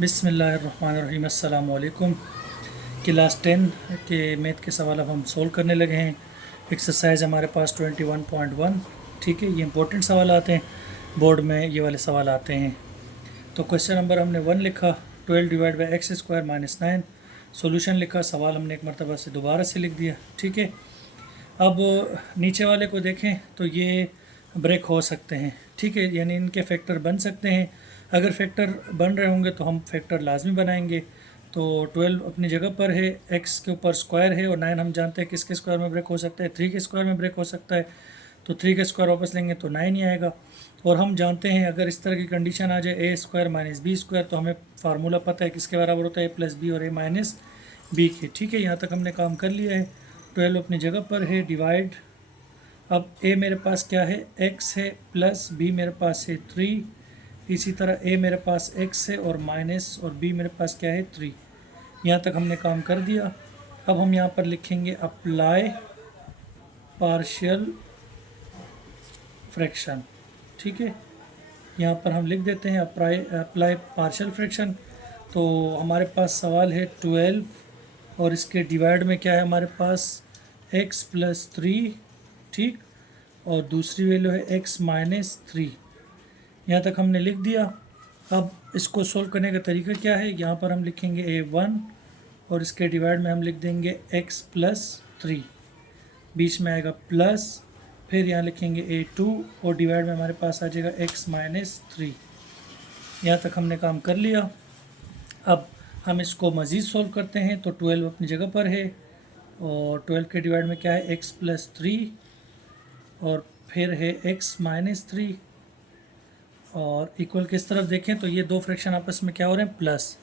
बिस्मिल्लाहिर्रहमानिर्रहीम। अस्सलाम वालेकुम। क्लास 10 के मैथ के सवाल अब हम सोल्व करने लगे हैं। एक्सरसाइज हमारे पास 21.1। ठीक है, ये इंपॉर्टेंट सवाल आते हैं, बोर्ड में ये वाले सवाल आते हैं। तो क्वेश्चन नंबर हमने 1 लिखा, 12 divide by x square minus 9। Solution लिखा, सवाल हमने एक मरतबा से दोबारा से लिख दिया। ठीक है, अब नीचे वाले को देखें तो ये ब्रेक हो सकते हैं। ठीक है, यानी इनके फैक्टर बन सकते हैं। अगर फैक्टर बन रहे होंगे तो हम फैक्टर लाजमी बनाएंगे। तो 12 अपनी जगह पर है, x के ऊपर स्क्वायर है, और 9 हम जानते हैं किसके स्क्वायर में ब्रेक हो सकता है, 3 के स्क्वायर में ब्रेक हो सकता है। तो 3 का स्क्वायर वापस लेंगे तो 9 ही आएगा। और हम जानते हैं अगर इस तरह की कंडीशन आ जाए ए स्क्वायर माइनस बी स्क्वायर, तो हमें फार्मूला पता है किसके बराबर होता है, ए प्लस बी और ए माइनस बी के। ठीक है, यहाँ तक हमने काम कर लिया है। 12 अपनी जगह पर है, डिवाइड। अब ए मेरे पास क्या है, x है, प्लस b मेरे पास है 3। इसी तरह a मेरे पास x है और माइनस, और b मेरे पास क्या है 3। यहाँ तक हमने काम कर दिया। अब हम यहाँ पर लिखेंगे अप्लाई पार्शियल फ्रैक्शन। ठीक है, यहाँ पर हम लिख देते हैं अप्लाई पार्शियल फ्रैक्शन। तो हमारे पास सवाल है 12, और इसके डिवाइड में क्या है हमारे पास x प्लस 3। ठीक, और दूसरी वैल्यू है x माइनस 3। यहाँ तक हमने लिख दिया। अब इसको सोल्व करने का तरीका क्या है, यहाँ पर हम लिखेंगे a1, और इसके डिवाइड में हम लिख देंगे x प्लस 3, बीच में आएगा प्लस, फिर यहाँ लिखेंगे a2, और डिवाइड में हमारे पास आ जाएगा x माइनस 3। यहाँ तक हमने काम कर लिया। अब हम इसको मज़ीद सोल्व करते हैं। तो 12 अपनी जगह पर है, और 12 के डिवाइड में क्या है x प्लस 3, और फिर है x माइनस 3, और इक्वल किस तरफ देखें तो ये दो फ्रैक्शन आपस में क्या हो रहे हैं, प्लस।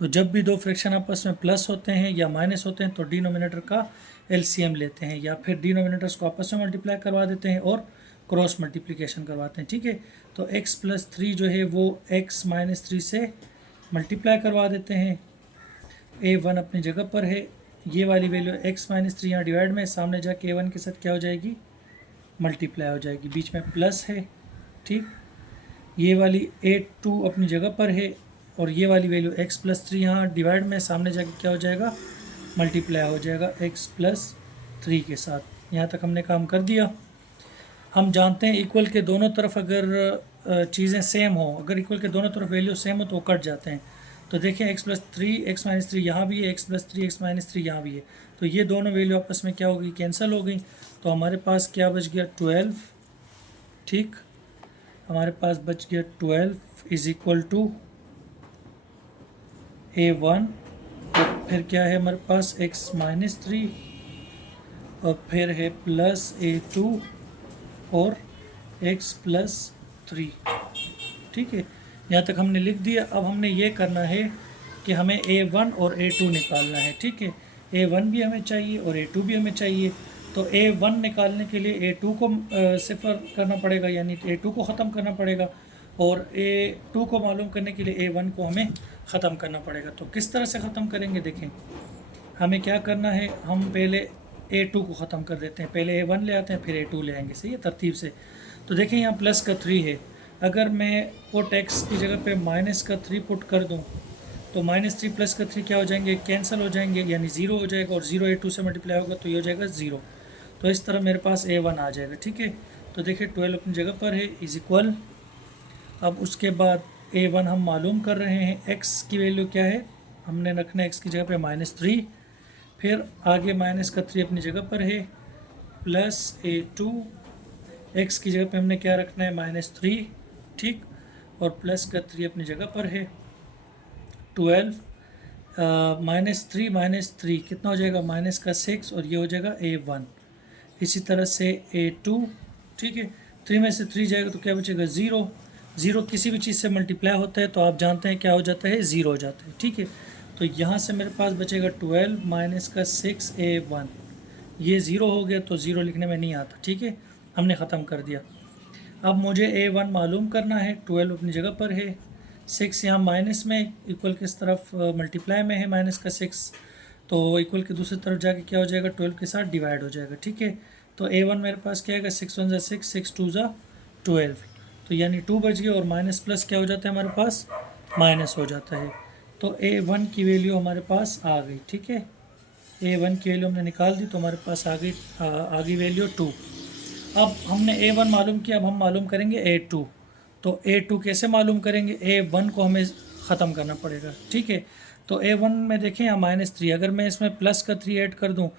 तो जब भी दो फ्रैक्शन आपस में प्लस होते हैं या माइनस होते हैं तो डिनोमिनेटर का एलसीएम लेते हैं, या फिर डिनोमिनेटर्स को आपस में मल्टीप्लाई करवा देते हैं और क्रॉस मल्टीप्लिकेशन करवाते हैं। ठीक है, तो x प्लस 3 जो है वो x माइनस 3 से मल्टीप्लाई करवा देते हैं। a1 अपनी जगह पर है, ये वाली वैल्यू x माइनस 3 यहाँ डिवाइड में, सामने जाके a1 के साथ क्या हो जाएगी, मल्टीप्लाई हो जाएगी, बीच में प्लस है। ठीक, ये वाली a2 अपनी जगह पर है, और ये वाली वैल्यू x प्लस 3 यहाँ डिवाइड में, सामने जाके क्या हो जाएगा, मल्टीप्लाई हो जाएगा x प्लस 3 के साथ। यहाँ तक हमने काम कर दिया। हम जानते हैं इक्वल के दोनों तरफ अगर चीज़ें सेम हो, अगर इक्वल के दोनों तरफ वैल्यू सेम हो तो वो कट जाते हैं। तो देखें x प्लस 3 x माइनस 3 यहाँ भी है, x प्लस 3 x माइनस 3 यहाँ भी है, तो ये दोनों वैल्यू आपस में क्या होगी, कैंसिल हो गई। तो हमारे पास क्या बच गया, 12। ठीक, हमारे पास बच गया 12 इज इक्वल टू a1, और फिर क्या है हमारे पास x माइनस 3, और फिर है प्लस a2 और x प्लस 3। ठीक है, यहाँ तक हमने लिख दिया। अब हमने ये करना है कि हमें a1 और a2 निकालना है। ठीक है, a1 भी हमें चाहिए और a2 भी हमें चाहिए। तो a1 निकालने के लिए a2 को सिफर करना पड़ेगा, यानी a2 को ख़त्म करना पड़ेगा, और a2 को मालूम करने के लिए a1 को हमें ख़त्म करना पड़ेगा। तो किस तरह से ख़त्म करेंगे, देखें हमें क्या करना है, हम पहले a2 को ख़त्म कर देते हैं, पहले a1 ले आते हैं फिर a2 ले आएंगे, सही है, तरतीब से। तो देखें यहाँ प्लस का 3 है, अगर मैं पुट x की जगह पे माइनस का 3 पुट कर दूँ तो माइनस 3 प्लस का 3 क्या हो जाएंगे, कैंसिल हो जाएंगे, यानी 0 हो जाएगा, और 0 a2 से मल्टीप्लाई होगा तो ये हो जाएगा 0। तो इस तरह मेरे पास a1 आ जाएगा। ठीक है, तो देखिए 12 अपनी जगह पर है, इज इक्वल। अब उसके बाद a1 हम मालूम कर रहे हैं, x की वैल्यू क्या है, हमने रखना है x की जगह पे -3, फिर आगे माइनस का 3 अपनी जगह पर है, प्लस a2, x की जगह पे हमने क्या रखना है, -3। ठीक, और प्लस का 3 अपनी जगह पर है, 12 -3 कितना हो जाएगा, माइनस का 6, और ये हो जाएगा a1। इसी तरह से a2। ठीक है, 3 में से 3 जाएगा तो क्या बचेगा, 0। 0 किसी भी चीज़ से मल्टीप्लाई होता है तो आप जानते हैं क्या हो जाता है, 0 हो जाता है। ठीक है, तो यहाँ से मेरे पास बचेगा 12 माइनस का 6 a1, ये 0 हो गया तो 0 लिखने में नहीं आता। ठीक है, हमने ख़त्म कर दिया। अब मुझे a1 मालूम करना है, 12 अपनी जगह पर है, 6 यहाँ माइनस में, इक्वल किस तरफ मल्टीप्लाई में है, माइनस का 6, तो इक्वल के दूसरी तरफ जाके क्या हो जाएगा, 12 के साथ डिवाइड हो जाएगा। ठीक है, तो a1 मेरे पास क्या आएगा, 6 1 ज़ा 6, 6 2 ज़ा 12, तो यानी 2 बच गया, और माइनस प्लस क्या हो जाता है हमारे पास, माइनस हो जाता है। तो A1 की वैल्यू हमारे पास आ गई, ठीक है। A1 की वैल्यू हमने निकाल दी तो हमारे पास आ गई वैल्यू 2। अब हमने A1 मालूम किया, अब हम मालूम करेंगे A2। तो A2 कैसे मालूम करेंगे? A1 को हमें ख़त्म करना पड़ेगा, ठीक है। तो A1 में देखें यहाँ -3, अगर मैं इसमें प्लस का 3 ऐड कर दूँ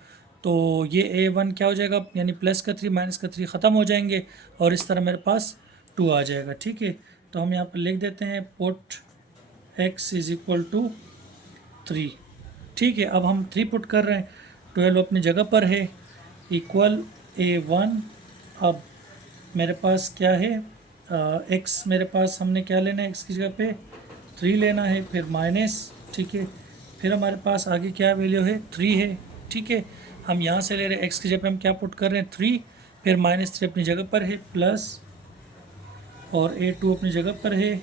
तो ये A1 क्या हो जाएगा, यानी प्लस का 3 माइनस का 3 ख़त्म हो जाएंगे और इस तरह मेरे पास 2 आ जाएगा, ठीक है। तो हम यहाँ पर लिख देते हैं पुट x = 3, ठीक है। अब हम 3 पुट कर रहे हैं, 12 अपनी जगह पर है, इक्वल A1। अब मेरे पास क्या है, x मेरे पास हमने क्या लेना है, x की जगह पे 3 लेना है, फिर माइनस, ठीक है। फिर हमारे पास आगे क्या वैल्यू है, 3 है, ठीक है। हम यहाँ से ले रहे हैं x की जगह पे हम क्या पुट कर रहे हैं, 3, फिर -3 अपनी जगह पर है, प्लस, और A2 अपनी जगह पर है।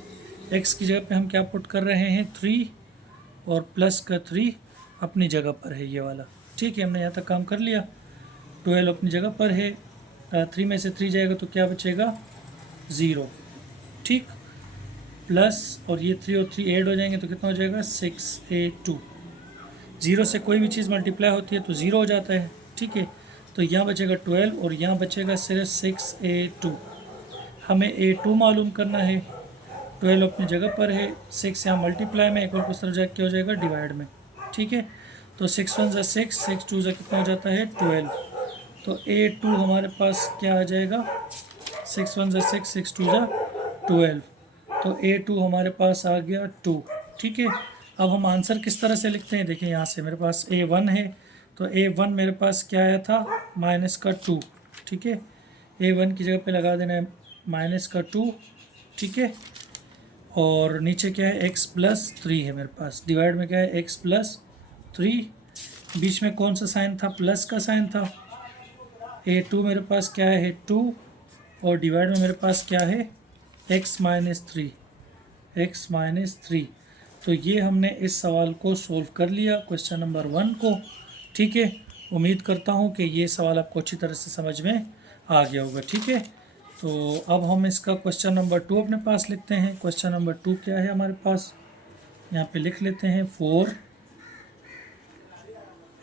x की जगह पे हम क्या पुट कर रहे हैं, 3, और प्लस का 3 अपनी जगह पर है, ये वाला, ठीक है। हमने यहाँ तक काम कर लिया। 12 अपनी जगह पर है, 3 में से 3 जाएगा तो क्या बचेगा, 0, ठीक। प्लस, और ये 3 और 3 ऐड हो जाएंगे तो कितना हो जाएगा, 6A2। 0 से कोई भी चीज़ मल्टीप्लाई होती है तो 0 हो जाता है, ठीक है। तो यहाँ बचेगा 12 और यहाँ बचेगा सिर्फ 6A2। हमें A2 मालूम करना है। 12 अपनी जगह पर है, 6 यहाँ मल्टीप्लाई में, एक और कुछ तरफ जाके क्या हो जाएगा, डिवाइड में, ठीक है। तो 6 1 ज़ा 6, 6 2 ज़ा कितना हो जाता है, 12। तो A2 हमारे पास क्या आ जाएगा, 6 1 ज़ा 6, 6 2 ज़ा 12। तो A2 हमारे पास आ गया 2, ठीक है। अब हम आंसर किस तरह से लिखते हैं, देखिए यहाँ से मेरे पास A1 है, तो A1 मेरे पास क्या आया था, माइनस का 2, ठीक है। A1 की जगह पे लगा देना है माइनस का 2, ठीक है। और नीचे क्या है, x+3 है मेरे पास, डिवाइड में क्या है, x+3, बीच में कौन सा साइन था, प्लस का साइन था। A2 मेरे पास क्या है, 2, और डिवाइड में मेरे पास क्या है, x-3, x-3। तो ये हमने इस सवाल को सोल्व कर लिया, क्वेश्चन नंबर 1 को, ठीक है। उम्मीद करता हूँ कि ये सवाल आपको अच्छी तरह से समझ में आ गया होगा, ठीक है। तो अब हम इसका क्वेश्चन नंबर 2 अपने पास लिखते हैं। क्वेश्चन नंबर 2 क्या है हमारे पास, यहाँ पे लिख लेते हैं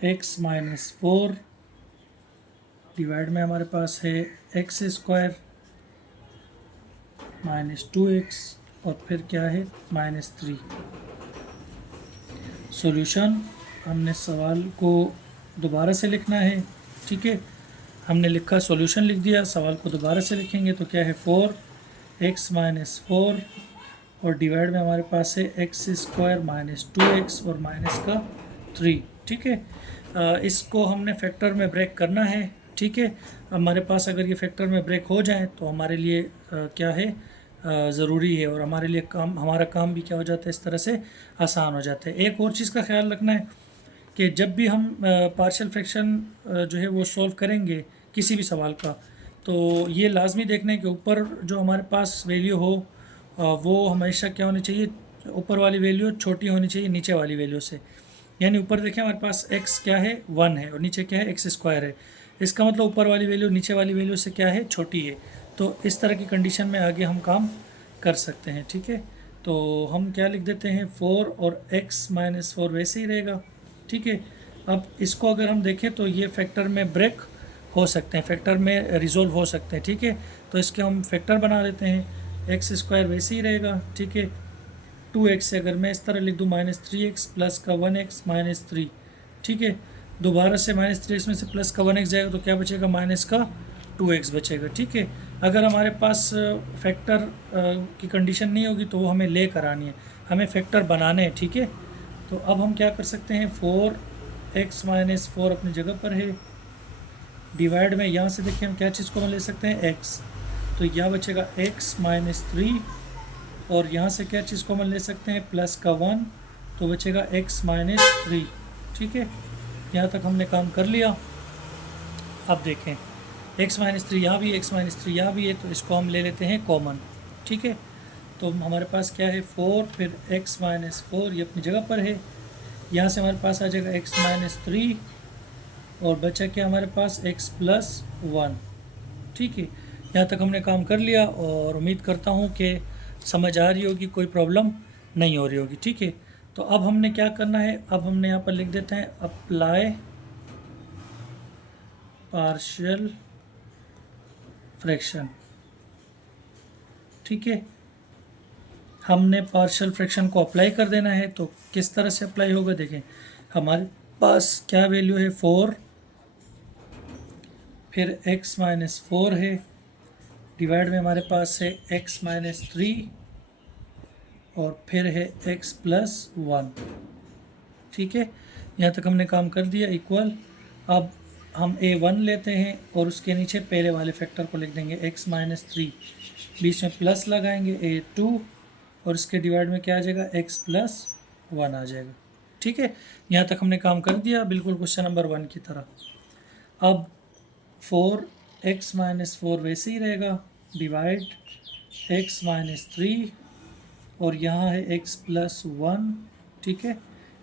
4x-4, डिवाइड में हमारे पास है x² -2x, और फिर क्या है, -3। सॉल्यूशन, हमने सवाल को दोबारा से लिखना है, ठीक है। हमने लिखा, सॉल्यूशन लिख दिया, सवाल को दोबारा से लिखेंगे तो क्या है, 4x-4, और डिवाइड में हमारे पास है x² -2x और माइनस का 3, ठीक है। इसको हमने फैक्टर में ब्रेक करना है, ठीक है। हमारे पास अगर ये फैक्टर में ब्रेक हो जाए तो हमारे लिए क्या है, ज़रूरी है, और हमारे लिए हमारा काम भी क्या हो जाता है, इस तरह से आसान हो जाता है। एक और चीज़ का ख्याल रखना है कि जब भी हम पार्शियल फ्रैक्शन जो है वो सॉल्व करेंगे किसी भी सवाल का, तो ये लाजमी देखना है कि ऊपर जो हमारे पास वैल्यू हो वो हमेशा क्या होनी चाहिए, ऊपर वाली वैल्यू छोटी होनी चाहिए नीचे वाली वैल्यू से। यानी ऊपर देखें हमारे पास x क्या है, 1 है, और नीचे क्या है, x² है। इसका मतलब ऊपर वाली वैल्यू नीचे वाली वैल्यू से क्या है, छोटी है। तो इस तरह की कंडीशन में आगे हम काम कर सकते हैं, ठीक है। तो हम क्या लिख देते हैं, 4 और x-4 वैसे ही रहेगा, ठीक है। अब इसको अगर हम देखें तो ये फैक्टर में ब्रेक हो सकते हैं, फैक्टर में रिजोल्व हो सकते हैं, ठीक है। तो इसके हम फैक्टर बना लेते हैं, x² वैसे ही रहेगा, ठीक है। 2x से अगर मैं इस तरह लिख दूँ, -3x प्लस का 1x -3, ठीक है। दोबारा से -3x में से प्लस का 1x जाएगा तो क्या बचेगा, माइनस का 2x बचेगा, ठीक है। अगर हमारे पास फैक्टर की कंडीशन नहीं होगी तो वो हमें ले कर आनी है, हमें फैक्टर बनाने हैं, ठीक है। तो अब हम क्या कर सकते हैं, 4x-4 अपनी जगह पर है, डिवाइड में यहाँ से देखिए हम क्या चीज़ को हम ले सकते हैं, x, तो यहाँ बचेगा x-3, और यहाँ से क्या चीज़ को हम ले सकते हैं, प्लस का 1, तो बचेगा x-3, ठीक है। यहाँ तक हमने काम कर लिया। अब देखें x-3 यहाँ भी, x-3 यहाँ भी है, तो इसको हम ले लेते हैं कॉमन, ठीक है। तो हमारे पास क्या है, 4 फिर x-4, ये अपनी जगह पर है, यहाँ से हमारे पास आ जाएगा x-3, और बचा क्या हमारे पास, x+1, ठीक है। यहाँ तक हमने काम कर लिया और उम्मीद करता हूँ कि समझ आ रही होगी, कोई प्रॉब्लम नहीं हो रही होगी, ठीक है। तो अब हमने क्या करना है, अब हमने यहाँ पर लिख देते हैं अप्लाई पार्शियल फ्रैक्शन। ठीक है, हमने पार्शियल फ्रैक्शन को अप्लाई कर देना है। तो किस तरह से अप्लाई होगा, देखें हमारे पास क्या वैल्यू है 4, फिर x माइनस 4 है, डिवाइड में हमारे पास है x माइनस 3 और फिर है x प्लस 1। ठीक है, यहाँ तक हमने काम कर दिया इक्वल। अब हम a1 लेते हैं और उसके नीचे पहले वाले फैक्टर को लिख देंगे x माइनस 3, बीच में प्लस लगाएंगे a2 और इसके डिवाइड में क्या आ जाएगा x प्लस 1 आ जाएगा। ठीक है, यहाँ तक हमने काम कर दिया बिल्कुल क्वेश्चन नंबर 1 की तरह। अब 4x माइनस 4 वैसे ही रहेगा, डिवाइड x माइनस 3 और यहाँ है x प्लस 1। ठीक है,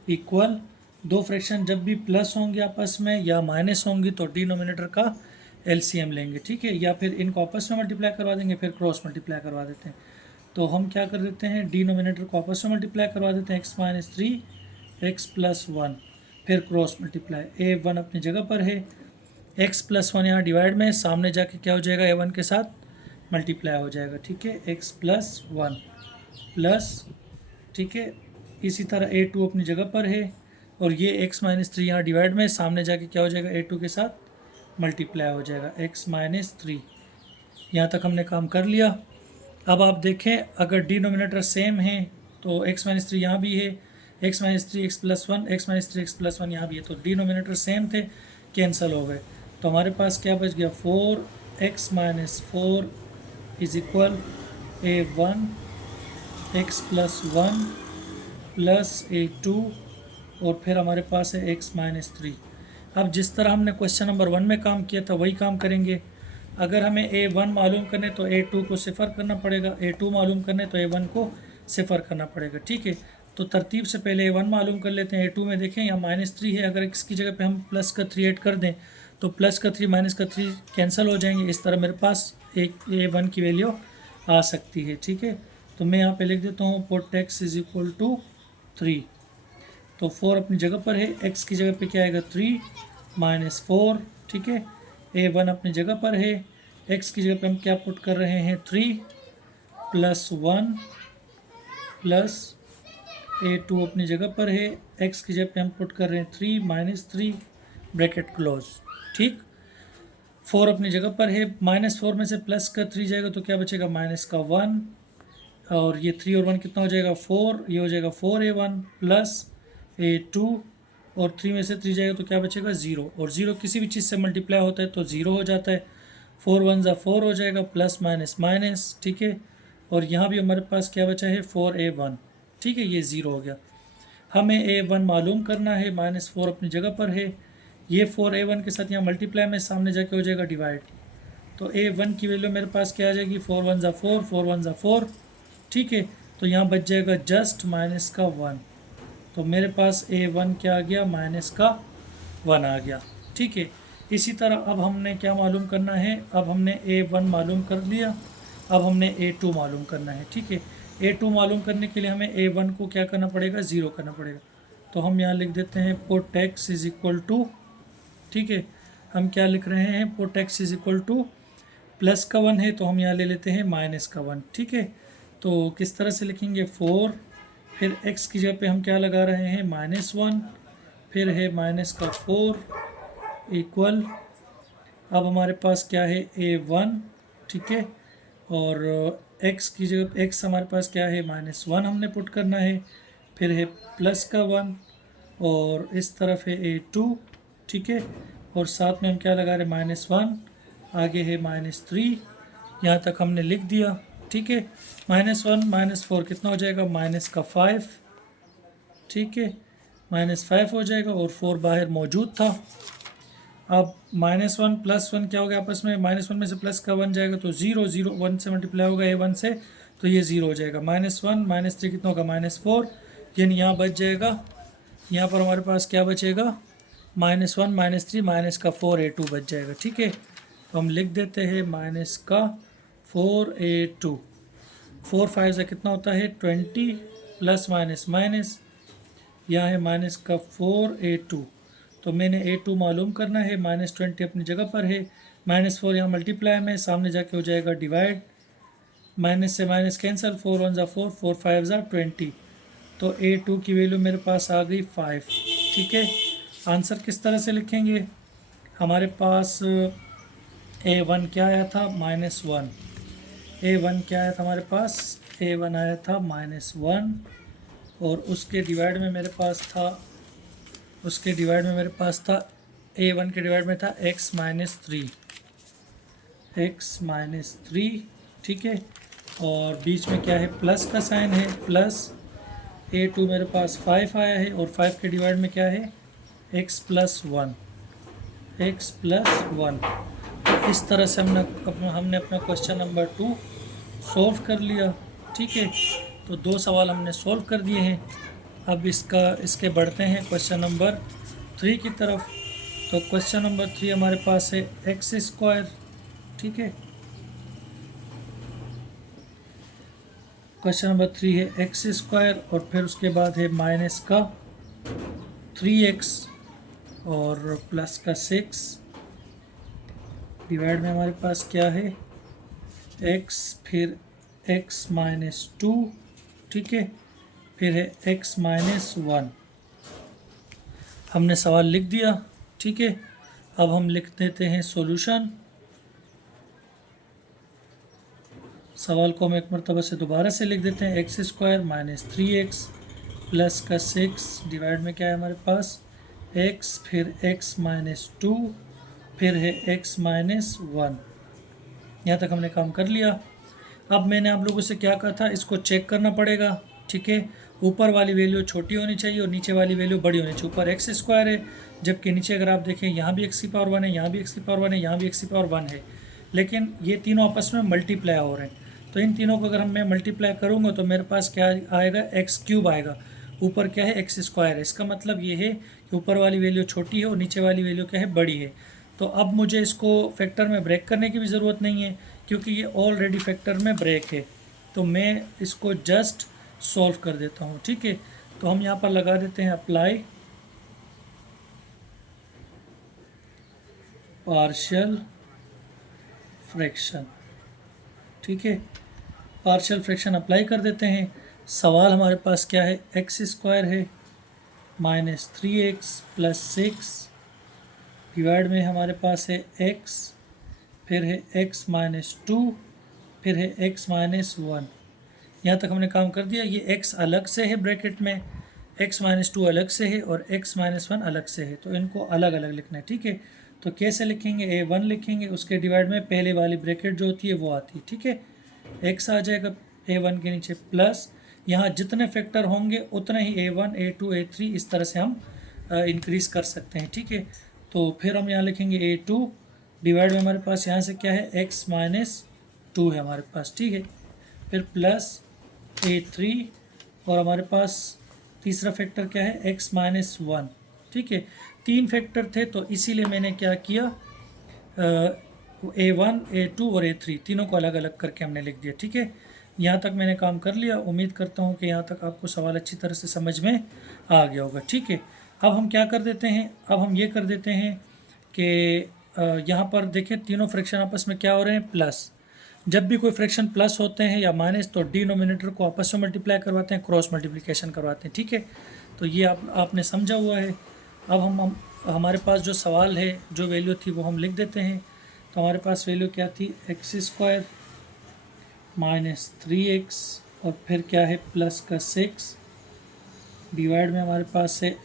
इक्वल। दो फ्रैक्शन जब भी प्लस होंगे आपस में या माइनस होंगी तो डिनोमिनेटर का एलसीएम लेंगे। ठीक है, या फिर इनको आपस में मल्टीप्लाई करवा देंगे, फिर क्रॉस मल्टीप्लाई करवा देते हैं। तो हम क्या कर देते हैं, डिनोमिनेटर को आपस में मल्टीप्लाई करवा देते हैं, x माइनस 3 x प्लस 1, फिर क्रॉस मल्टीप्लाई। a1 अपनी जगह पर है, x प्लस 1 यहाँ डिवाइड में, सामने जाके क्या हो जाएगा, a1 के साथ मल्टीप्लाई हो जाएगा। ठीक है, x प्लस 1 प्लस, ठीक है, इसी तरह a2 अपनी जगह पर है और ये x माइनस 3 यहाँ डिवाइड में, सामने जाके क्या हो जाएगा, a2 के साथ मल्टीप्लाई हो जाएगा, x माइनस 3। यहाँ तक हमने काम कर लिया। अब आप देखें अगर डिनोमिनेटर सेम है तो x माइनस 3 यहाँ भी है, x minus 3 x plus 1, x minus 3 x plus 1 यहाँ भी है, तो डिनोमिनेटर सेम थे, कैंसिल हो गए। तो हमारे पास क्या बच गया, 4x minus 4 is equal a1 x plus 1 plus a2 और फिर हमारे पास है x माइनस 3। अब जिस तरह हमने क्वेश्चन नंबर 1 में काम किया था वही काम करेंगे। अगर हमें a1 मालूम करने तो a2 को सिफर करना पड़ेगा, a2 मालूम करने तो a1 को सिफर करना पड़ेगा। ठीक है, तो तरतीब से पहले a1 मालूम कर लेते हैं। a2 में देखें यहाँ माइनस 3 है, अगर x की जगह पे हम प्लस का 3 ऐड कर दें तो प्लस का 3 माइनस का 3 कैंसिल हो जाएंगे। इस तरह मेरे पास एक a1 की वैल्यू आ सकती है। ठीक है, तो मैं यहाँ पे लिख देता हूँ put x is equal to 3। तो 4 अपनी जगह पर है, x की जगह पे क्या आएगा 3 माइनस 4। ठीक है, a1 अपनी जगह पर है, x की जगह पे हम क्या पुट कर रहे हैं 3 प्लस 1 प्लस a2 अपनी जगह पर है, x की जगह पे हम पुट कर रहे हैं 3 माइनस 3 ब्रैकेट क्लोज। ठीक, 4 अपनी जगह पर है, माइनस 4 में से प्लस का 3 जाएगा तो क्या बचेगा माइनस का 1 और ये 3 और 1 कितना हो जाएगा 4, ये हो जाएगा 4a1 प्लस a2 और 3 में से 3 जाएगा तो क्या बचेगा 0, और 0 किसी भी चीज़ से मल्टीप्लाई होता है तो 0 हो जाता है। 4 1 ज़ा 4 हो जाएगा, प्लस माइनस माइनस। ठीक है, और यहाँ भी हमारे पास क्या बचा है 4a1। ठीक है, ये 0 हो गया। हमें a1 मालूम करना है, माइनस 4 अपनी जगह पर है, ये 4a1 के साथ यहाँ मल्टीप्लाई में सामने जाके हो जाएगा डिवाइड। तो a1 की वैल्यू मेरे पास क्या आ जाएगी 4 1 ज़ा 4, 4 1 ज़ा 4। ठीक है, तो यहाँ बच जाएगा जस्ट माइनस का 1। तो मेरे पास a1 क्या आ गया माइनस का 1 आ गया। ठीक है, इसी तरह अब हमने क्या मालूम करना है, अब हमने a1 मालूम कर लिया, अब हमने a2 मालूम करना है। ठीक है, a2 मालूम करने के लिए हमें a1 को क्या करना पड़ेगा 0 करना पड़ेगा। तो हम यहाँ लिख देते हैं put x is equal to, ठीक है, हम क्या लिख रहे हैं put x is equal to, plus का 1 है तो हम यहाँ ले लेते हैं माइनस का 1। ठीक है, तो किस तरह से लिखेंगे 4, फिर x की जगह पे हम क्या लगा रहे हैं -1, फिर है माइनस का 4 इक्वल, अब हमारे पास क्या है a1। ठीक है, और x की जगह x हमारे पास क्या है -1 हमने पुट करना है, फिर है प्लस का 1 और इस तरफ है a2। ठीक है, और साथ में हम क्या लगा रहे हैं -1, आगे है -3, यहाँ तक हमने लिख दिया। ठीक है, -1 -4 कितना हो जाएगा माइनस का 5। ठीक है, -5 हो जाएगा और 4 बाहर मौजूद था। अब -1 प्लस 1 क्या हो गया आपस में, -1 में से प्लस का 1 जाएगा तो 0, 0 1 से मल्टीप्लाई होगा a1 से तो ये 0 हो जाएगा। -1 -3 कितना होगा -4, यानी यहाँ बच जाएगा, यहाँ पर हमारे पास क्या बचेगा -1 -3 माइनस का 4a2 बच जाएगा। ठीक है, तो हम लिख देते हैं माइनस का 4a2। 4 5 से कितना होता है 20, प्लस माइनस माइनस यहाँ है माइनस का 4a2, तो मैंने a2 मालूम करना है। -20 अपनी जगह पर है, -4 यहाँ मल्टीप्लाई में, सामने जाके हो जाएगा डिवाइड, माइनस से माइनस कैंसिल, 4 1 ज़ा 4, 4 5 ज़ा 20, तो a2 की वैल्यू मेरे पास आ गई 5। ठीक है, आंसर किस तरह से लिखेंगे? हमारे पास a1 क्या आया था? -1। a1 क्या आया था हमारे पास? a1 आया था -1, और उसके डिवाइड में मेरे पास था a1 के डिवाइड में था x माइनस 3। ठीक है, और बीच में क्या है? प्लस का साइन है, प्लस a2 मेरे पास 5 आया है, और 5 के डिवाइड में क्या है? x plus 1। तो इस तरह से हमने अपना क्वेश्चन नंबर 2 सॉल्व कर लिया। ठीक है, तो 2 सवाल हमने सॉल्व कर दिए हैं। अब इसके बढ़ते हैं क्वेश्चन नंबर 3 की तरफ। तो क्वेश्चन नंबर 3 हमारे पास है x²। ठीक है, क्वेश्चन नंबर 3 है x², और फिर उसके बाद है माइनस का 3x और प्लस का 6, डिवाइड में हमारे पास क्या है? x, फिर x माइनस 2। ठीक है, फिर है x माइनस 1। हमने सवाल लिख दिया। ठीक है, अब हम लिख देते हैं सॉल्यूशन। सवाल को हम एक मरतबा से दोबारा से लिख देते हैं। x² माइनस 3x प्लस का 6, डिवाइड में क्या है हमारे पास? x, फिर x माइनस 2, फिर है x माइनस 1। यहाँ तक हमने काम कर लिया। अब मैंने आप लोगों से क्या कहा था? इसको चेक करना पड़ेगा। ठीक है, ऊपर वाली वैल्यू छोटी होनी चाहिए और नीचे वाली वैल्यू बड़ी होनी चाहिए। ऊपर x² है, जबकि नीचे अगर आप देखें यहाँ भी x की पावर 1 है, यहाँ भी x की पावर 1 है, यहाँ भी x की पावर 1 है, लेकिन ये तीनों आपस में मल्टीप्लाई हो रहे हैं। तो इन तीनों को अगर मैं मल्टीप्लाई करूँगा तो मेरे पास क्या आएगा? x³ आएगा। ऊपर क्या है? x² है। इसका मतलब ये है कि ऊपर वाली वैल्यू छोटी है और नीचे वाली वैल्यू क्या है? बड़ी है। तो अब मुझे इसको फैक्टर में ब्रेक करने की भी ज़रूरत नहीं है, क्योंकि ये ऑलरेडी फैक्टर में ब्रेक है। तो मैं इसको जस्ट सॉल्व कर देता हूँ। ठीक है, तो हम यहाँ पर लगा देते हैं अप्लाई पार्शियल फ्रैक्शन। ठीक है, पार्शियल फ्रैक्शन अप्लाई कर देते हैं। सवाल हमारे पास क्या है? x² है माइनस 3x प्लस 6, डिवाइड में हमारे पास है x, फिर है x माइनस 2, फिर है x माइनस 1। यहाँ तक हमने काम कर दिया। ये x अलग से है ब्रैकेट में, x माइनस 2 अलग से है और x माइनस 1 अलग से है, तो इनको अलग अलग लिखना है। ठीक है, तो कैसे लिखेंगे? a1 लिखेंगे, उसके डिवाइड में पहले वाली ब्रैकेट जो होती है वो आती है। ठीक है, x आ जाएगा a1 के नीचे, प्लस यहाँ जितने फैक्टर होंगे उतने ही a1 a2 a3 इस तरह से हम इंक्रीज़ कर सकते हैं। ठीक है, तो फिर हम यहाँ लिखेंगे a2, डिवाइड में हमारे पास यहाँ से क्या है? x माइनस 2 है हमारे पास। ठीक है, फिर प्लस a3, और हमारे पास तीसरा फैक्टर क्या है? x minus 1। ठीक है, 3 फैक्टर थे, तो इसीलिए मैंने क्या किया? a1 a2 और a3 तीनों को अलग अलग करके हमने लिख दिया। ठीक है, यहाँ तक मैंने काम कर लिया। उम्मीद करता हूँ कि यहाँ तक आपको सवाल अच्छी तरह से समझ में आ गया होगा। ठीक है, अब हम क्या कर देते हैं? अब हम ये कर देते हैं कि यहाँ पर देखें तीनों फ्रैक्शन आपस में क्या हो रहे हैं? प्लस। जब भी कोई फ्रैक्शन प्लस होते हैं या माइनस, तो डिनोमिनेटर को आपस में मल्टीप्लाई करवाते हैं, क्रॉस मल्टीप्लिकेशन करवाते हैं। ठीक है, तो ये आपने समझा हुआ है। अब हम हमारे पास जो सवाल है, जो वैल्यू थी वो हम लिख देते हैं। तो हमारे पास वैल्यू क्या थी? x² माइनस 3x, और फिर क्या है? प्लस का 6, डिवाइड में हमारे पास है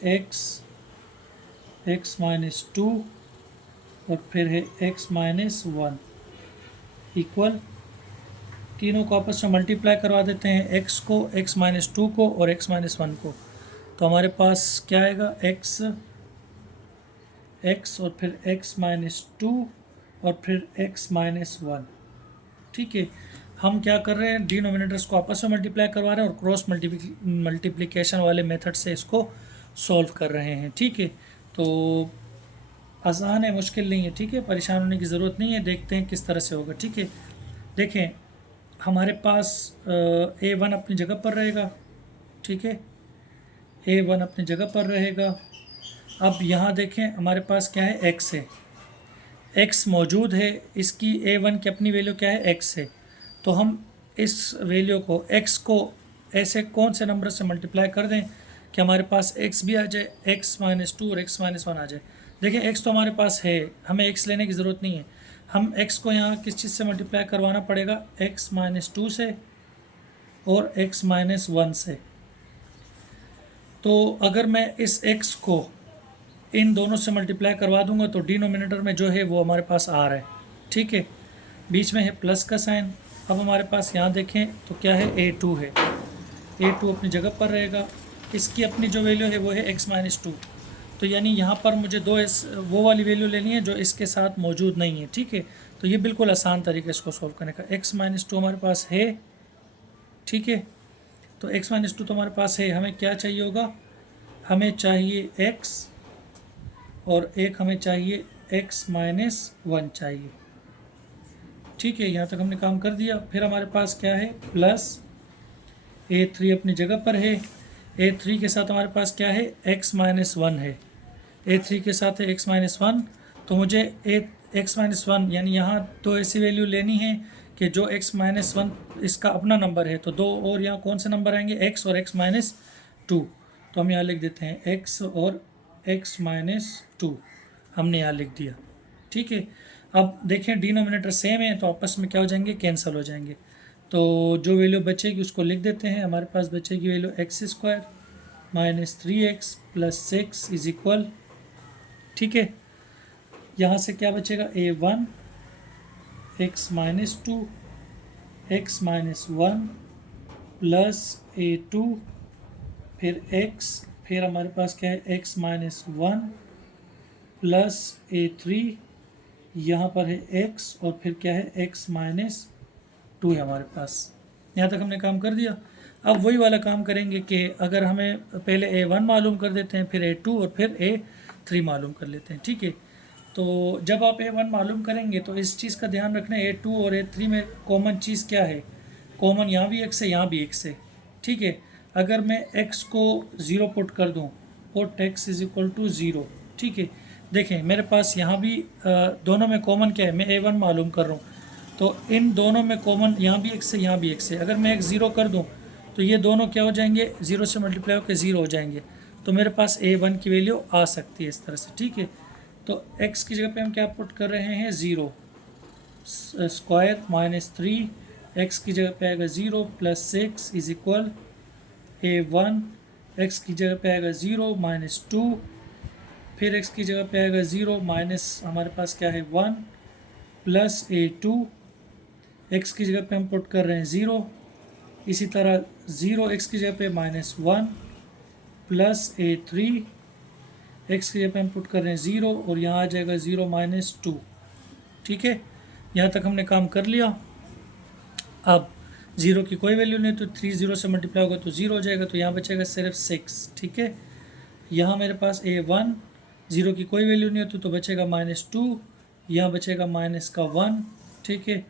x माइनस 2, और फिर है x माइनस 1, इक्वल तीनों को आपस में मल्टीप्लाई करवा देते हैं, x को, x माइनस 2 को और x माइनस 1 को। तो हमारे पास क्या आएगा? x और फिर x माइनस 2 और फिर x माइनस 1। ठीक है, हम क्या कर रहे हैं? डिनोमिनेटर्स को आपस में मल्टीप्लाई करवा रहे हैं और क्रॉस मल्टीप्लिकेशन वाले मेथड से इसको सॉल्व कर रहे हैं। ठीक है, तो आसान है, मुश्किल नहीं है। ठीक है, परेशान होने की ज़रूरत नहीं है। देखते हैं किस तरह से होगा। ठीक है, देखें हमारे पास a1 अपनी जगह पर रहेगा। ठीक है, A1 अपनी जगह पर रहेगा। अब यहाँ देखें हमारे पास क्या है, x है, x मौजूद है, इसकी A1 की अपनी वैल्यू क्या है, x है। तो हम इस वैल्यू को x को ऐसे कौन से नंबर से मल्टीप्लाई कर दें कि हमारे पास x भी आ जाए, x-2 और x-1 आ जाए। देखिए x तो हमारे पास है, हमें x लेने की ज़रूरत नहीं है। हम x को यहाँ किस चीज़ से मल्टीप्लाई करवाना पड़ेगा, x-2 से और x-1 से। तो अगर मैं इस x को इन दोनों से मल्टीप्लाई करवा दूंगा तो डिनोमिनेटर में जो है वो हमारे पास आ रहा है, ठीक है, बीच में है प्लस का साइन। अब हमारे पास यहाँ देखें तो क्या है, A2 है, A2 अपनी जगह पर रहेगा, इसकी अपनी जो वैल्यू है वो है x-2। तो यानी यहाँ पर मुझे वो वाली वैल्यू लेनी है जो इसके साथ मौजूद नहीं है, ठीक है। तो ये बिल्कुल आसान तरीके इसको सॉल्व करने का। x-2 हमारे पास है, ठीक है, तो x-2 तो हमारे पास है, हमें क्या चाहिए होगा, हमें चाहिए x और एक हमें चाहिए x-1 चाहिए, ठीक है। यहाँ तक हमने काम कर दिया। फिर हमारे पास क्या है, प्लस A3 अपनी जगह पर है, A3 के साथ हमारे पास क्या है, x-1 है, A3 के साथ है x-1। तो मुझे x-1 यानी यहाँ तो ऐसी वैल्यू लेनी है कि जो x-1 इसका अपना नंबर है, तो दो और यहाँ कौन से नंबर आएंगे, x और x-2। तो हम यहाँ लिख देते हैं x और x-2 हमने यहाँ लिख दिया, ठीक है। अब देखें डिनोमिनेटर सेम है तो आपस में क्या हो जाएंगे, कैंसिल हो जाएंगे। तो जो वैल्यू बचेगी उसको लिख देते हैं। हमारे पास बचेगी value x² - 3x + 6 is equal, ठीक है। यहाँ से क्या बचेगा, A1 x-2 x-1 plus A2 फिर x, फिर हमारे पास क्या है x-1 प्लस A3, यहाँ पर है x और फिर क्या है x-2 है हमारे पास। यहाँ तक हमने काम कर दिया। अब वही वाला काम करेंगे कि अगर हमें पहले A1 मालूम कर देते हैं, फिर A2 और फिर A3 मालूम कर लेते हैं, ठीक है। तो जब आप A1 मालूम करेंगे तो इस चीज़ का ध्यान रखना, A2 और A3 में कॉमन चीज़ क्या है, कॉमन यहाँ भी x है, यहाँ भी x है, ठीक है। अगर मैं x को 0 पुट कर दूँ, पुट x = 0, ठीक है। देखें मेरे पास यहाँ भी दोनों में कॉमन क्या है, मैं A1 मालूम कर रहा हूँ, तो इन दोनों में कॉमन यहाँ भी x है, यहाँ भी x है। अगर मैं x 0 कर दूँ तो ये दोनों क्या हो जाएंगे, 0 से मल्टीप्लाई होकर 0 हो जाएंगे। तो मेरे पास A1 की वैल्यू आ सकती है इस तरह से, ठीक है। तो x की जगह पे हम क्या पुट कर रहे हैं, 0 स्क्वायर - 3, x की जगह पे आएगा 0 + 6 इज इक्वल A1, x की जगह पे आएगा 0 - 2, फिर x की जगह पे आएगा 0 माइनस हमारे पास क्या है 1 प्लस A2, x की जगह पे हम पुट कर रहे हैं 0, इसी तरह 0 x की जगह पे -1 प्लस A3, x की जगह पे हम पुट कर रहे हैं 0 और यहाँ आ जाएगा 0 - 2, ठीक है। यहाँ तक हमने काम कर लिया। अब 0 की कोई वैल्यू नहीं तो 3 0 से मल्टीप्लाई होगा तो 0 हो जाएगा, तो यहाँ बचेगा सिर्फ 6, ठीक है। यहाँ मेरे पास A1 0 की कोई वैल्यू नहीं होती तो बचेगा -2, यहाँ बचेगा -1, ठीक है।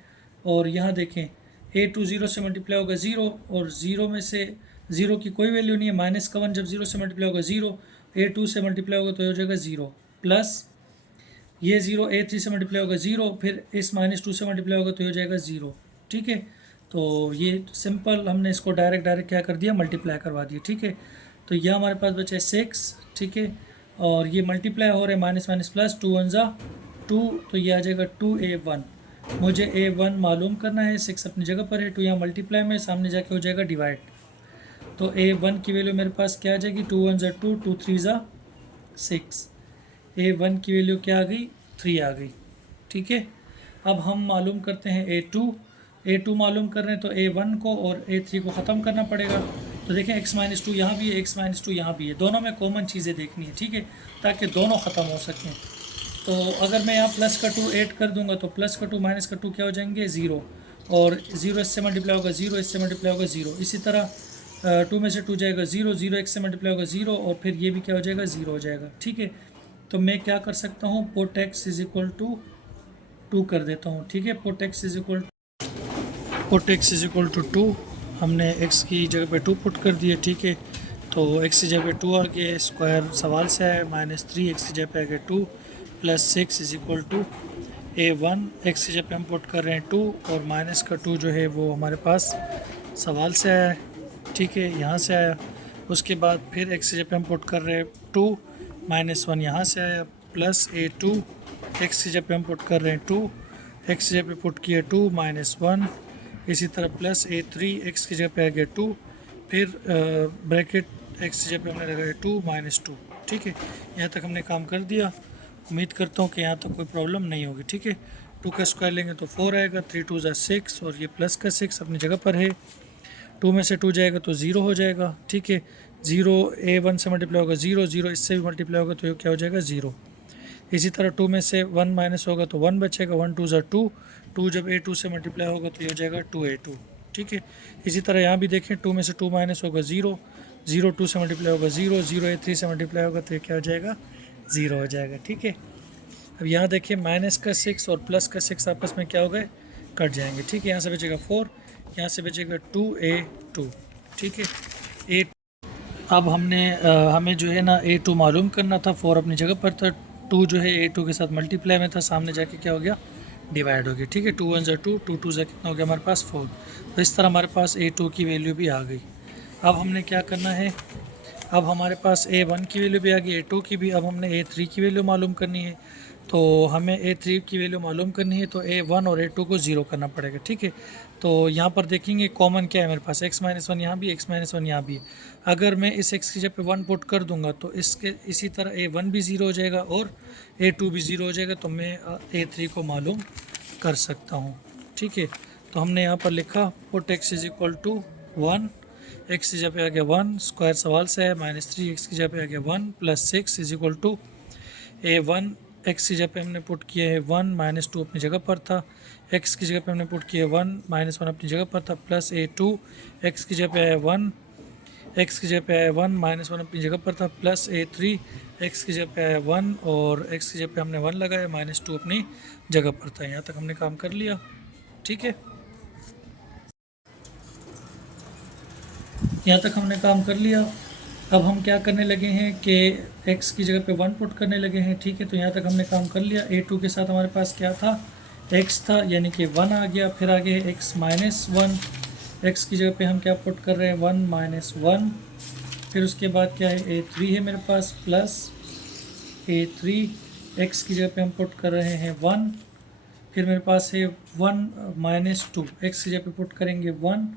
और यहाँ देखें A2 0 से मल्टीप्लाई होगा 0 और 0 में से 0 की कोई वैल्यू नहीं है, -1 जब 0 से मल्टीप्लाई होगा 0, A2 से मल्टीप्लाई होगा तो हो जाएगा 0 प्लस ये 0 A3 से मल्टीप्लाई होगा 0, फिर इस -2 से मल्टीप्लाई होगा तो हो जाएगा 0, ठीक है। तो ये सिंपल हमने इसको डायरेक्ट क्या कर दिया, मल्टीप्लाई करवा दिया, ठीक है। तो यह हमारे पास बचा है 6, ठीक है। और ये मल्टीप्लाई हो रहे हैं माइनस प्लस, 2 1 ज़ा 2, तो ये आ जाएगा 2A1। मुझे A1 मालूम करना है, 6 अपनी जगह पर है, 2 यहाँ मल्टीप्लाई में सामने जाके हो जाएगा डिवाइड। तो A1 की वैल्यू मेरे पास क्या आ जाएगी, 2 1 ज़ा 2, 2 3 ज़ा 6। A1 की वैल्यू क्या आ गई, 3 आ गई, ठीक है। अब हम मालूम करते हैं A2 मालूम कर रहे हैं तो A1 को और A3 को ख़त्म करना पड़ेगा। तो देखें x-2 यहाँ भी है, x-2 यहाँ भी है, दोनों में कॉमन चीज़ें देखनी है, ठीक है, ताकि दोनों ख़त्म हो सकें। तो अगर मैं यहाँ प्लस का 2 ऐड कर दूंगा तो प्लस का 2 माइनस का 2 क्या हो जाएंगे, 0, और 0 इससे मल्टीप्लाई होगा 0, इससे मल्टीप्लाई होगा 0, इसी तरह 2 में से 2 जाएगा 0, 0 x से मल्टीप्लाई होगा 0 और फिर ये भी क्या हो जाएगा, 0 हो जाएगा, ठीक है। तो मैं क्या कर सकता हूँ, पुट x = 2 कर देता हूँ, ठीक है। पुट x = 2, हमने x की जगह पे 2 पुट कर दिया, ठीक है। तो एक्स की जगह पे 2 आ गया, स्क्वायर सवाल से है -3, एक्स की जगह पे आ गया 2 + 6 is equal to A1। X की जगह पे हम पुट कर रहे हैं 2 और माइनस का 2 जो है वो हमारे पास सवाल से आया है, ठीक है, यहाँ से आया। उसके बाद फिर एक्स की जगह पे हम पुट कर रहे हैं 2 -1 यहाँ से आया, प्लस A2। एक्स की जगह पे हम पुट कर रहे हैं 2, एक्स की जगह पे पुट किया 2 -1, इसी तरह प्लस A3। एक्स की जगह पे आ गया 2, फिर ब्रैकेट एक्स की जगह पे हमने लगाया 2 -2, ठीक है। यहाँ तक हमने काम कर दिया। उम्मीद करता हूँ कि यहाँ तक कोई प्रॉब्लम नहीं होगी, ठीक है। 2 का स्क्वायर लेंगे तो 4 आएगा, 3 2 ज़ा 6 और ये प्लस का 6 अपनी जगह पर है। 2 में से 2 जाएगा तो 0 हो जाएगा, ठीक है। 0 A1 से मल्टीप्लाई होगा 0, 0 इससे भी मल्टीप्लाई होगा तो ये क्या हो जाएगा 0। इसी तरह 2 में से 1 माइनस होगा तो 1 बचेगा, 1 2 ज़ा 2, 2 जब A2 से मल्टीप्लाई होगा तो ये हो जाएगा 2A2, ठीक है। इसी तरह यहाँ भी देखें 2 में से 2 माइनस होगा 0, 0 2 से मल्टीप्लाई होगा 0, 0 A3 से मल्टीप्लाई होगा तो ये क्या हो जाएगा 0 हो जाएगा, ठीक है। अब यहाँ देखिए माइनस का 6 और प्लस का 6 आपस में क्या हो गए, कट जाएंगे, ठीक है। यहाँ से बचेगा 4, यहाँ से बचेगा 2A2, ठीक है। ए अब हमें जो है ना A2 मालूम करना था, 4 अपनी जगह पर था, 2 जो है A2 के साथ मल्टीप्लाई में था, सामने जाके क्या हो गया डिवाइड हो गया, ठीक है। 2 1 ज़ा 2, 2 2 ज़ा कितना हो गया हमारे पास 4। तो इस तरह हमारे पास A2 की वैल्यू भी आ गई। अब हमने क्या करना है, अब हमारे पास A1 की वैल्यू भी आ गई, A2 की भी। अब हमने A3 की वैल्यू मालूम करनी है, तो हमें A3 की वैल्यू मालूम करनी है तो A1 और A2 को 0 करना पड़ेगा, ठीक है। तो यहाँ पर देखेंगे कॉमन क्या है मेरे पास, x - 1 यहाँ भी, x - 1 यहाँ भी है। अगर मैं इस x की जगह पे 1 पुट कर दूंगा तो इसके इसी तरह A1 भी 0 हो जाएगा और A2 भी 0 हो जाएगा, तो मैं A3 को मालूम कर सकता हूँ, ठीक है। तो हमने यहाँ पर लिखा पुट x = 1, एक्स की जगह पे आ गया 1, स्क्वायर सवाल से है -3, एक्स की जगह पे आ गया 1 + 6 = A1। एक्स की जगह पे हमने पुट किया है 1, -2 अपनी जगह पर था। एक्स की जगह पे हमने पुट किया 1, -1 अपनी जगह पर था, प्लस A2। एक्स की जगह पे आया 1, एक्स की जगह पे आया 1, -1 अपनी जगह पर था, प्लस A3। एक्स की जगह पे आया 1 और एक्स की जगह पे हमने 1 लगाया, -2 अपनी जगह पर था। यहाँ तक हमने काम कर लिया, ठीक है। यहाँ तक हमने काम कर लिया। अब हम क्या करने लगे हैं कि x की जगह पे 1 पुट करने लगे हैं, ठीक है। तो यहाँ तक हमने काम कर लिया। A2 के साथ हमारे पास क्या था, x था, यानी कि 1 आ गया। फिर आगे है x - 1, x की जगह पे हम क्या पुट कर रहे हैं 1 - 1। फिर उसके बाद क्या है A3 है मेरे पास, प्लस A3। x की जगह पे हम पुट कर रहे हैं 1। फिर मेरे पास है 1 - 2, x की जगह पे पुट करेंगे 1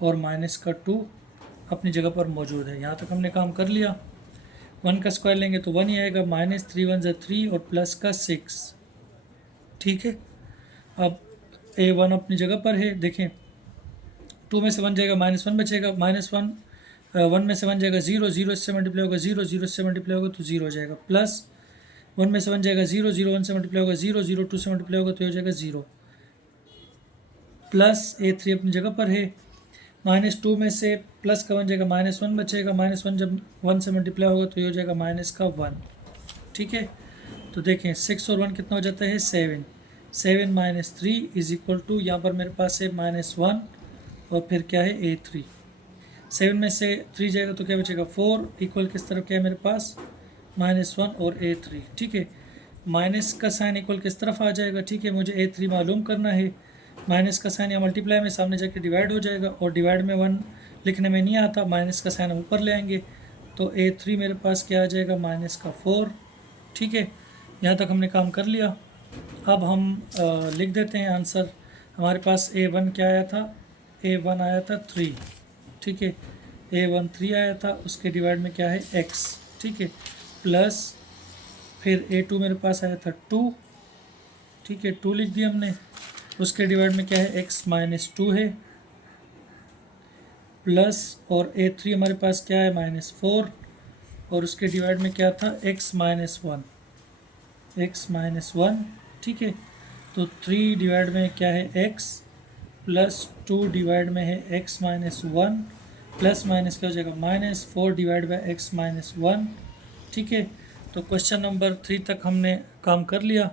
और माइनस का 2 अपनी जगह पर मौजूद है। यहाँ तक हमने काम कर लिया। 1 का स्क्वायर लेंगे तो 1 ही आएगा, -3 1 ज़ा 3 और प्लस का 6, ठीक है। अब A1 अपनी जगह पर है, देखें 2 में से 1 जाएगा -1 बचेगा, -1 1 में से 1 जाएगा 0, 0 इससे मल्टीप्लाई होगा 0, 0 इससे मल्टीप्लाई होगा तो 0 हो जाएगा, प्लस 1 में से 1 जाएगा 0, 0 1 से मल्टीप्लाई होगा 0, 0 2 से मल्टीप्लाई होगा तो हो जाएगा 0, प्लस A3 अपनी जगह पर है। -2 में से प्लस का 1 जाएगा, -1 बचेगा, -1 जब 1 से मल्टीप्लाई होगा तो ये हो जाएगा -1, ठीक है। तो देखें 6 और 1 कितना हो जाता है 7, 7 - 3 = यहाँ पर मेरे पास है -1 और फिर क्या है A3। 7 में से 3 जाएगा तो क्या बचेगा 4, इक्वल किस तरफ क्या है मेरे पास -1 और A3, ठीक है। माइनस का साइन इक्वल किस तरफ आ जाएगा, ठीक है। मुझे A3 मालूम करना है। माइनस का साइन या मल्टीप्लाई में सामने जाके डिवाइड हो जाएगा और डिवाइड में 1 लिखने में नहीं आता, माइनस का साइन हम ऊपर ले आएंगे तो A3 मेरे पास क्या आ जाएगा -4, ठीक है। यहाँ तक हमने काम कर लिया। अब हम लिख देते हैं आंसर। हमारे पास A1 क्या आया था, A1 आया था 3, ठीक है। A1 3 आया था, उसके डिवाइड में क्या है x, ठीक है, प्लस फिर A2 मेरे पास आया था 2, ठीक है, 2 लिख दिया हमने। उसके डिवाइड में क्या है x - 2 है, प्लस और A3 हमारे पास क्या है -4 और उसके डिवाइड में क्या था x - 1, ठीक है। तो 3 डिवाइड में क्या है x, प्लस 2 डिवाइड में है x - 1, प्लस माइनस क्या हो जाएगा -4 डिवाइड बाई x - 1, ठीक है। तो क्वेश्चन नंबर 3 तक हमने काम कर लिया।